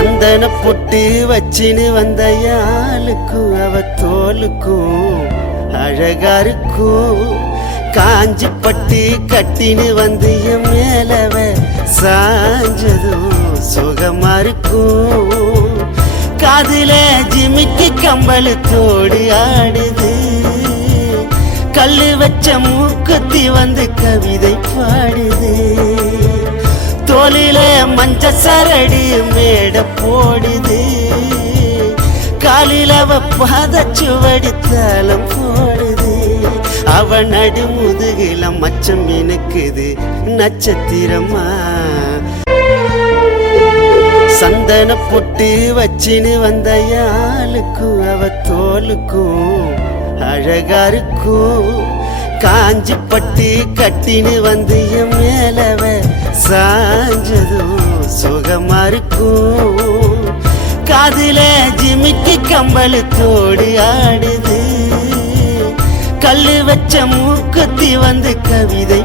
சந்தன பொட்டு வச்சின்னு வந்த யாளுக்கும் அவ தோலுக்கும் அழகா இருக்கும். காஞ்சி பட்டு கட்டின்னு வந்து என் மேலவ சாஞ்சதும் சுகமா இருக்கும். காதுல ஜிமிக்கி கம்பளு தோடு ஆடுது. கல்லு வச்ச மூக்குத்தி வந்து கவிதை பாடுது. தோலில மஞ்ச சரடி மேட போடுது. காலில் அவ பாதச்சுவடி தாளம் போடுது. அவ நடுமுதுகில மச்சம் மினுக்குது நட்சத்திரமா. சந்தன பொட்டு வச்சின்னு வந்த யாளுக்கும் அவ தோலுக்கும் அழகா இருக்கும். காஞ்சி பட்டு கட்டின்னு வந்து என் மேலவ சாஞ்சதும் சுகமா இருக்கும். காதுல ஜிமிக்கி கம்பளு தோடு ஆடுது. கல்லு வச்ச மூக்குத்தி வந்து கவிதை